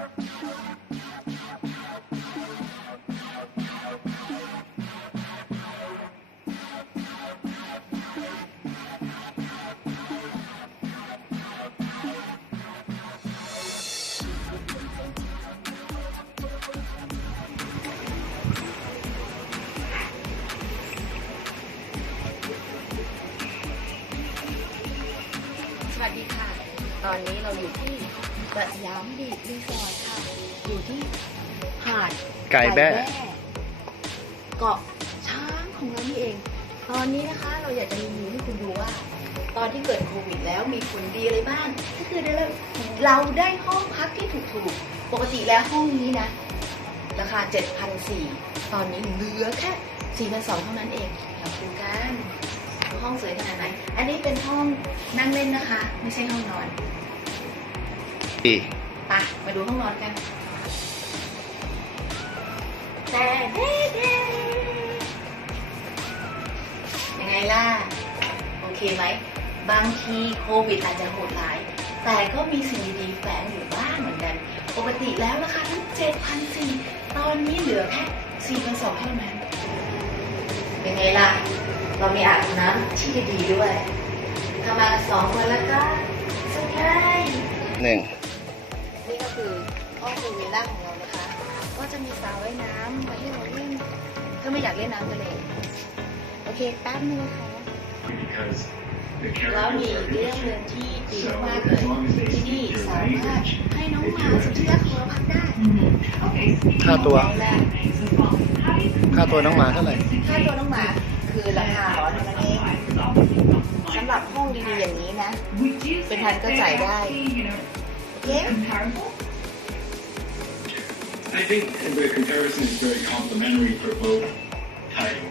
สวัสดีค่ะ ตอนนี้เราอยู่ที่สยามบีชรีสอร์ทค่ะ อยู่ที่หาดไก่แบ้เกาะช้างของเรานี่เอง ตอนนี้นะคะเราอยากจะรีวิวให้คุณดูว่า ตอนที่เกิดโควิดแล้วมีผลดีอะไรบ้าง ก็คือได้เราเราได้ห้องพักที่ถูกๆ ปกติแล้วห้องนี้นะ ราคา 7,400 ตอนนี้เหลือแค่ 4,200 เท่านั้นเองมาดูกัน ห้องสวยขนาดไหน อันนี้เป็นห้องนั่งเล่นนะคะ ไม่ใช่ห้องนอนดีไปมาดูห้องนอนกันแต่เด้เด้ยังไงล่ะ โอเคไหม บางทีโควิดอาจจะโหดร้าย แต่ก็มีสิ่งดีๆแฝงอยู่บ้างเหมือนกัน ปกติแล้วราคาทั้ง7,400ตอนนี้เหลือแค่4,200เท่านั้น เป็นไงล่ะ เรามีอาบน้ำที่ดีๆด้วยทำมาสองคนแล้วก็สบายหนึ่งนี่ก็คือห้องพูลวิลล่าของเรานะคะ ก็จะมีสระว่ายน้ำไว้ให้เราเล่นถ้าไม่อยากเล่นน้ำทะเลโอเคแป๊บนึงนะคะ because the แล้วมี characters อีก are เรื่องหนึ่ง illustrated. ที่ดี So มากๆเลย as long as they ที่นี่ speak สา their มารถ language, ให้น้องหมาสุดที่รักของเราพักได้ค่าตัวไงล่ะ ค่าตัวน้องหมาเท่าไหร่ ค่าตัวน้องหมาคือราคาร้อยเท่านั้นเองสำหรับห้องดีๆอย่างนี้นะ เป็นพันก็จ่ายได้โอเค I think the comparison is very complimentary for both titles.